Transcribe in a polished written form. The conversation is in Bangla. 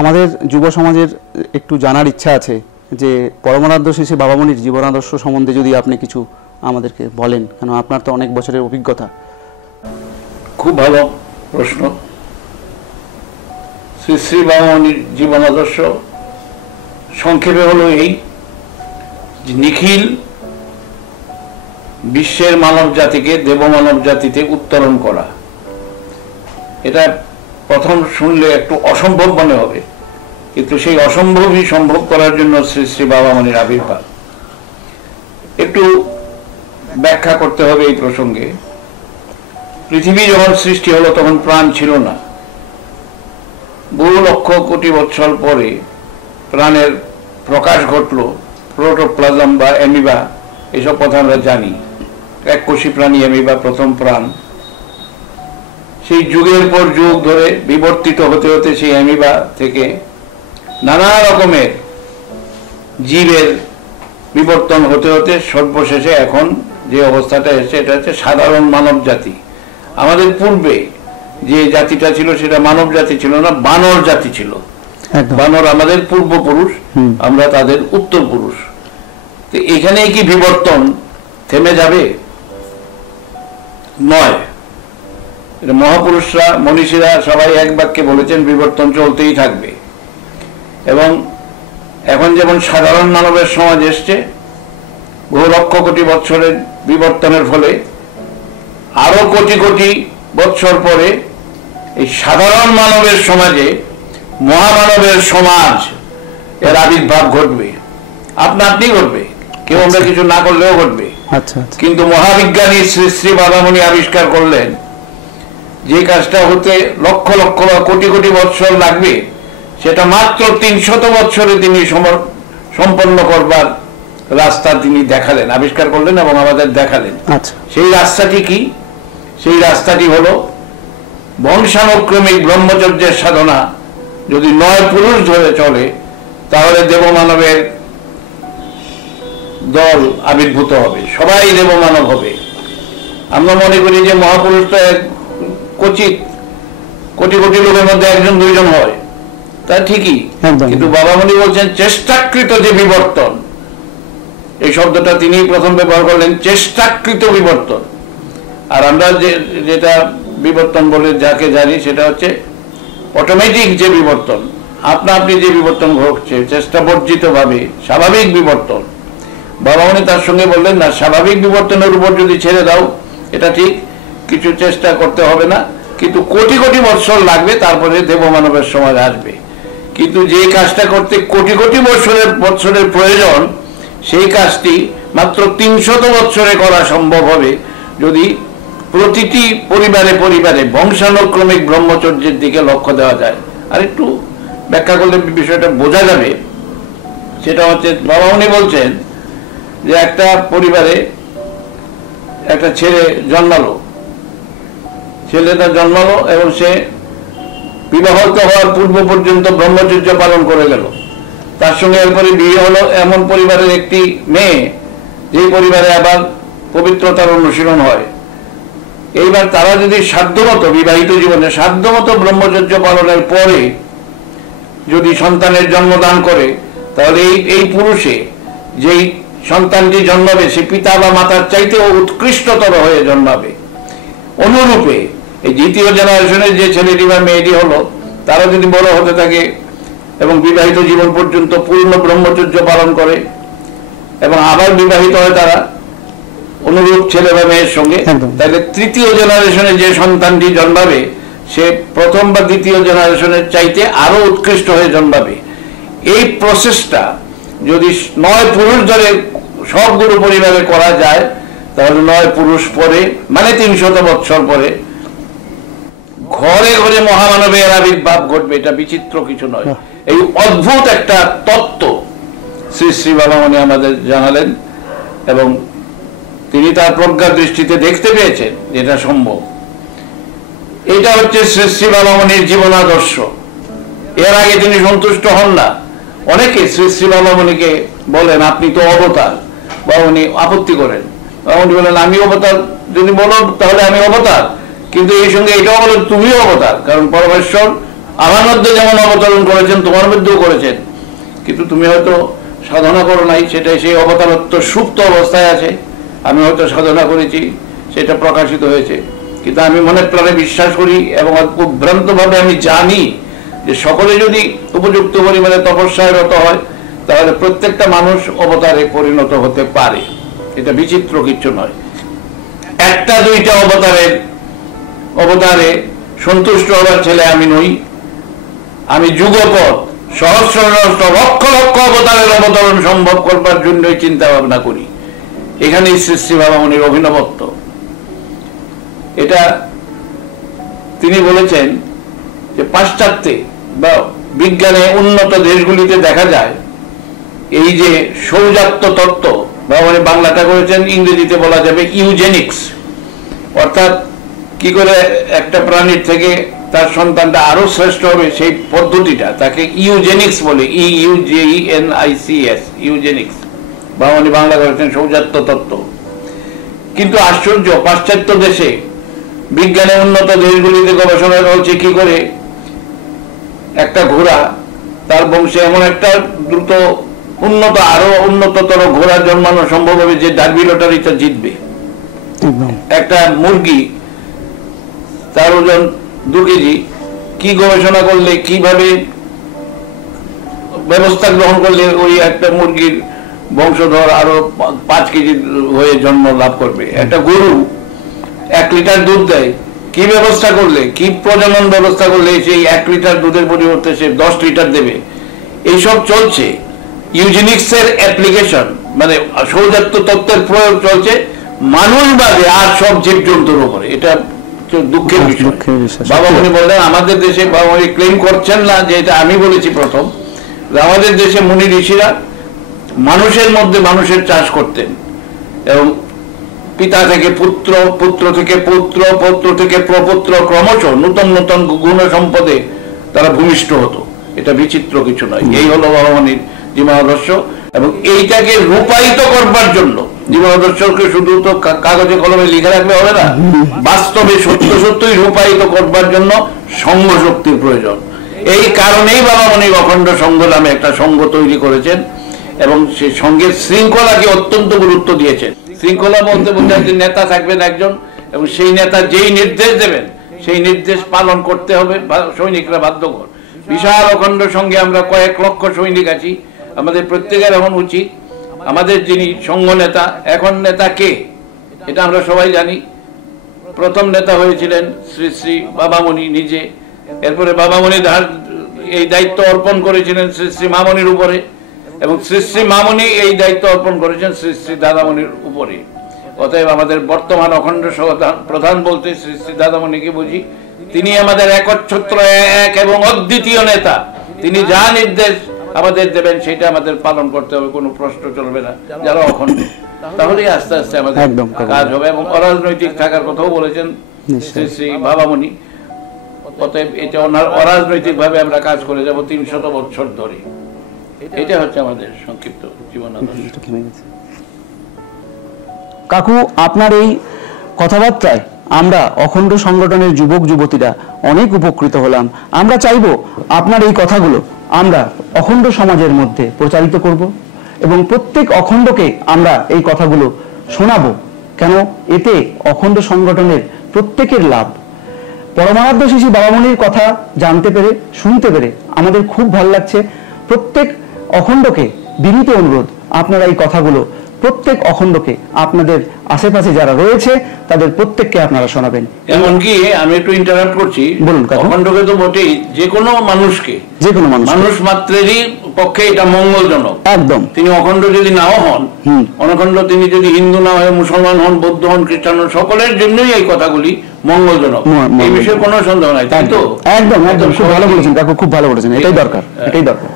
আমাদের যুব সমাজের একটু জানার ইচ্ছা আছে যে পরমারাধ্য শ্রী বাবামণির জীবনাদর্শ সম্বন্ধে যদি আপনি কিছু আমাদেরকে বলেন, কেন আপনার তো অনেক বছরের অভিজ্ঞতা। খুব ভালো প্রশ্ন। শ্রী শ্রী বাবামণির জীবনাদর্শ সংক্ষেপে হলো এই যে নিখিল বিশ্বের মানব জাতিকে দেবমানব জাতিতে উত্তরণ করা। এটা প্রথম শুনলে একটু অসম্ভব মনে হবে, কিন্তু সেই অসম্ভবই সম্ভব করার জন্য শ্রী শ্রী বাবামণির আবির্ভাব। একটু ব্যাখ্যা করতে হবে এই প্রসঙ্গে। পৃথিবী যখন সৃষ্টি হলো তখন প্রাণ ছিল না। বহু লক্ষ কোটি বছর পরে প্রাণের প্রকাশ ঘটল। প্রোটোপ্লাজম বা অ্যামিবা, এসব কথা আমরা জানি। এককোষী প্রাণী অ্যামিবা প্রথম প্রাণ। সেই যুগের পর যুগ ধরে বিবর্তিত হতে হতে সেই অ্যামিবা থেকে নানা রকমের জীবের বিবর্তন হতে হতে সর্বশেষে এখন যে অবস্থাটা এসেছে এটা হচ্ছে সাধারণ মানব জাতি। আমাদের পূর্বে যে জাতিটা ছিল সেটা মানব জাতি ছিল না, বানর জাতি ছিল। বানর আমাদের পূর্বপুরুষ, আমরা তাদের উত্তর পুরুষ। তো এখানেই কি বিবর্তন থেমে যাবে? নয়। এটা মহাপুরুষরা, মনীষীরা সবাই এক বাক্যে বলেছেন বিবর্তন চলতেই থাকবে। এবং এখন যেমন সাধারণ মানবের সমাজ এসছে, বহু লক্ষ কোটি বছরের বিবর্তনের ফলে আরো কোটি কোটি বছর পরে এই সাধারণ মানবের সমাজে মহামানবের সমাজ এর আবির্ভাব ঘটবে। আপনি ঘটবে, কেউ আমরা কিছু না করলেও ঘটবে। কিন্তু মহাবিজ্ঞানী শ্রী শ্রী বাবামণি আবিষ্কার করলেন যে কাজটা হতে লক্ষ লক্ষ বা কোটি কোটি বছর লাগবে, সেটা মাত্র 300 বছরে তিনি সম্পন্ন করবার রাস্তা তিনি দেখালেন, আবিষ্কার করলেন এবং আমাদের দেখালেন। সেই রাস্তাটি কি? সেই রাস্তাটি হলো বংশানুক্রমিক ব্রহ্মচর্যের সাধনা। যদি 9 পুরুষ ধরে চলে তাহলে দেবমানবের দল আবির্ভূত হবে, সবাই দেবমানব হবে। আমরা মনে করি যে মহাপুরুষটা কচিত, কোটি কোটি লোকের মধ্যে 1-2 হয়, তা ঠিকই। কিন্তু বাবামণি বলছেন চেষ্টাকৃত যে বিবর্তন, এই শব্দটা তিনি প্রথম ব্যবহার করলেন, চেষ্টাকৃত বিবর্তন। আর আমরা যেটা বিবর্তন বলে যাকে জানি সেটা হচ্ছে অটোমেটিক যে বিবর্তন, আপনি যে বিবর্তন ঘটছে চেষ্টা বর্জিত ভাবে স্বাভাবিক বিবর্তন। বাবামণি তার সঙ্গে বললেন না, স্বাভাবিক বিবর্তনের উপর যদি ছেড়ে দাও এটা ঠিক, কিছু চেষ্টা করতে হবে না, কিন্তু কোটি কোটি বছর লাগবে, তারপরে দেবমানবের সমাজ আসবে। কিন্তু যে কাজটা করতে কোটি কোটি বছরের প্রয়োজন, সেই কাজটি মাত্র 300 বছরে করা সম্ভব হবে যদি প্রতিটি পরিবারে পরিবারে বংশানুক্রমিক ব্রহ্মচর্যের দিকে লক্ষ্য দেওয়া যায়। আর একটু ব্যাখ্যা করলে বিষয়টা বোঝা যাবে। সেটা হচ্ছে বাবামণি বলছেন যে একটা পরিবারে একটা ছেলে জন্মালো, ছেলেটা জন্মালো এবং সে বিবাহিত হওয়ার পূর্ব পর্যন্ত ব্রহ্মচর্য পালন করে গেল। তার সঙ্গে এরপরে বিয়ে হলো এমন পরিবারের একটি মেয়ে, যে পরিবারে আবার পবিত্রতার অনুশীলন হয়। এইবার তারা যদি সাধ্যমতো বিবাহিত জীবনে সাধ্যমতো ব্রহ্মচর্য পালনের পরে যদি সন্তানের জন্মদান করে, তাহলে এই পুরুষে যেই সন্তানটি জন্মাবে সে পিতা বা মাতার চাইতেও উৎকৃষ্টতর হয়ে জন্মাবে। অনুরূপে এই দ্বিতীয় জেনারেশনের যে ছেলেটি বা মেয়েটি হলো, তারা যদি বড় হতে থাকে এবং বিবাহিত জীবন পর্যন্ত পূর্ণ ব্রহ্মচর্য পালন করে এবং আবার বিবাহিত হয় তারা অনুরূপ ছেলে বা মেয়ের সঙ্গে, তাহলে তৃতীয় জেনারেশনে যে সন্তানটি জন্মাবে সে প্রথম বা দ্বিতীয় জেনারেশনের চাইতে আরো উৎকৃষ্ট হয়ে জন্মাবে। এই প্রসেসটা যদি 9 পুরুষ ধরে সবগুলো পরিবারে করা যায়, তাহলে 9 পুরুষ পরে মানে 300 বছর পরে ঘরে ঘরে মহামানবের আবির্ভাব ঘটবে। এটা বিচিত্র কিছু নয়, এই অদ্ভুত একটা তত্ত্ব শ্রী শ্রী বাবামণি আমাদের জানালেন এবং তিনি তার প্রজ্ঞা দৃষ্টিতে দেখতে পেয়েছেন যেটা সম্ভব। এটা হচ্ছে শ্রী শ্রী বাবামণির জীবনাদর্শ। এর আগে তিনি সন্তুষ্ট হন না। অনেকে শ্রী শ্রী বাবামণিকে বলেন আপনি তো অবতার, বাবামণি আপত্তি করেন। বাবামণি বলেন আমি অবতার যদি বলো তাহলে আমি অবতার, কিন্তু এই সঙ্গে এটাও বলেন তুমিও অবতার, কারণ পরমেশ্বর আমার মধ্যে যেমন অবতরণ করেছেন তোমার মধ্যেও করেছেন, কিন্তু তুমি হয়তো সাধনা করো নাই, সেটাই সেই অবতারত্ব সুপ্ত অবস্থায় আছে। আমি হয়তো সাধনা করেছি, সেটা প্রকাশিত হয়েছে, কিন্তু আমি মনে প্রাণে বিশ্বাস করি এবং ভ্রান্তভাবে আমি জানি যে সকলে যদি উপযুক্ত পরিমাণে তপস্যায় রত হয় তাহলে প্রত্যেকটা মানুষ অবতারে পরিণত হতে পারে। এটা বিচিত্র কিছু নয়। একটা দুইটা অবতারে সন্তুষ্ট হওয়ার ছেলে আমি নই। আমি যুগপৎ সহস্র সহস্র লক্ষ লক্ষ অবতারের অবতরণ সম্ভব করবার জন্যই চিন্তা ভাবনা করি। এখানেই শ্রী শ্রী বাবামণির অভিনবত্ব। এটা তিনি বলেছেন যে পাশ্চাত্যে বা বিজ্ঞানে উন্নত দেশগুলিতে দেখা যায় এই যে সৌজাত্য তত্ত্ব, বাবামণি বাংলাটা করেছেন, ইংরেজিতে বলা যাবে ইউজেনিক্স, অর্থাৎ কি করে একটা প্রাণীর থেকে তার সন্তানটা আরো শ্রেষ্ঠ হবে সেই পদ্ধতিটা, তাকে ইউজেনিক্স বলে, IUJENICS, ইউজেনিক্স। বাবামণি বাংলা করেছেন সৌজাত্য তত্ত্ব। কিন্তু আশ্চর্য, পাশ্চাত্য দেশে বিজ্ঞানে উন্নত দেশগুলিতে গবেষণা হচ্ছে কি করে একটা ঘোড়া, তার বংশে এমন একটা দ্রুত উন্নত আরো উন্নততর ঘোড়া জন্মানো সম্ভব হবে যে ডার্বি লটারিটা জিতবে। একটা মুরগি, তার ওজন 2 কেজি, কি গবেষণা করলে, কিভাবে ব্যবস্থা গ্রহণ করলে ওই একটা মুরগির বংশধর আরো 5 কেজি হয়ে জন্ম লাভ করবে। একটা গরু 1 লিটার দুধ দেয়, কি ব্যবস্থা করলে, কি প্রজনন ব্যবস্থা করলে সেই 1 লিটার দুধের পরিবর্তে সে 10 লিটার দেবে। এইসব চলছে। ইউজেনিক্সের অ্যাপ্লিকেশন মানে সৌজাত্য তত্ত্বের প্রয়োগ চলছে মানুষ বাদে আর সব জীবজন্তুর উপরে। এটা দুঃখের বিষয়। বাবামণি বললেন আমাদের দেশে, বাবামণি ক্লেম করছেন না যে এটা আমি বলেছি প্রথম, আমাদের দেশে মুনি ঋষিরা মানুষের মধ্যে মানুষের চাষ করতেন এবং পিতা থেকে পুত্র, পুত্র থেকে পৌত্র, পৌত্র থেকে প্রপুত্র, ক্রমশ নূতন নূতন গুণ সম্পদে তারা ভূমিষ্ঠ হতো। এটা বিচিত্র কিছু নয়। এই হলো বাবামণির জীবনাদর্শ এবং এইটাকে রূপায়িত করবার জন্য জীবনাদর্শকে শুধু তো কাগজে কলমে লিখে রাখলে হবে না, বাস্তবে সত্য সত্যই রূপায়িত করবার জন্য সংঘ শক্তির প্রয়োজন। এই কারণেই বাবামণি অখণ্ড সংঘ নামে একটা সংঘ তৈরি করেছেন এবং সেই সঙ্গের শৃঙ্খলাকে অত্যন্ত গুরুত্ব দিয়েছেন। শৃঙ্খলা বলতে বোঝায় যে নেতা থাকবেন একজন এবং সেই নেতা যেই নির্দেশ দেবেন সেই নির্দেশ পালন করতে হবে, সৈনিকরা বাধ্যকর। বিশাল অখণ্ড সঙ্গে আমরা কয়েক লক্ষ সৈনিক আছি। আমাদের প্রত্যেকের এখন উচিত, আমাদের যিনি সংঘ নেতা, এখন নেতা কে এটা আমরা সবাই জানি। প্রথম নেতা হয়েছিলেন শ্রী শ্রী বাবামণি নিজে, এরপরে বাবামণি এই দায়িত্ব অর্পণ করেছিলেন শ্রী শ্রী মামণির উপরে এবং শ্রী শ্রী মামণি এই দায়িত্ব অর্পণ করেছেন শ্রী শ্রী দাদামণির উপরে। অতএব আমাদের বর্তমান অখণ্ড প্রধান বলতে শ্রী শ্রী দাদামণিকে বুঝি। তিনি আমাদের একচ্ছত্র এক এবং অদ্বিতীয় নেতা। তিনি যা নির্দেশ আমাদের দেবেন সেটা আমাদের পালন করতে হবে, কোনো প্রশ্ন চলবে না যারা অখণ্ড। তাহলেই আস্তে আস্তে আমাদের কাজ হবে এবং অরাজনৈতিক থাকার কথাও বলেছেন শ্রী শ্রী বাবামণি। অতএব এটা অরাজনৈতিক ভাবে আমরা কাজ করে যাব 300 বছর ধরে। এটা হচ্ছে আমাদের সংক্ষিপ্ত জীবন আদর্শ। কাকু, আপনার এই কথাবার্তায় আমরা অখণ্ড সংগঠনের যুবক যুবতীরা অনেক উপকৃত হলাম। আমরা চাইব আপনার এই কথাগুলো আমরা অখণ্ড সমাজের মধ্যে প্রচারিত করব এবং প্রত্যেক অখণ্ডকে আমরা এই কথাগুলো শোনাবো, কেন এতে অখণ্ড সংগঠনের প্রত্যেকের লাভ। পরমারাধ্য শ্রী বাবামণির কথা জানতে পেরে, শুনতে পেরে আমাদের খুব ভালো লাগছে। প্রত্যেক অখণ্ডকে বিনীত অনুরোধ, আপনারা এই কথাগুলো প্রত্যেক অখণ্ডকে আপনাদের আশেপাশে যারা রয়েছে তাদের প্রত্যেককে আপনারা শোনাবেন। এমনকি আমি একটু ইন্টারাপ্ট করছি, বলুন। অখণ্ডকে তো বটেই, যে কোনো মানুষকে, যে কোনো মানুষ মাত্রেরই পক্ষে এটা মঙ্গলজনক। একদম। তিনি অখণ্ড যদি নাও হন, অনখণ্ড তিনি যদি হিন্দু না হয়ে মুসলমান হন, বৌদ্ধ হন, খ্রিস্টান হন, সকলের জন্যই এই কথাগুলি মঙ্গলজনক। এই বিষয়ে কোনো সন্দেহ নাই, তাই তো? একদম একদম, খুব ভালো বলেছেন কাকু, খুব ভালো বলেছেন। এটাই দরকার, এটাই দরকার।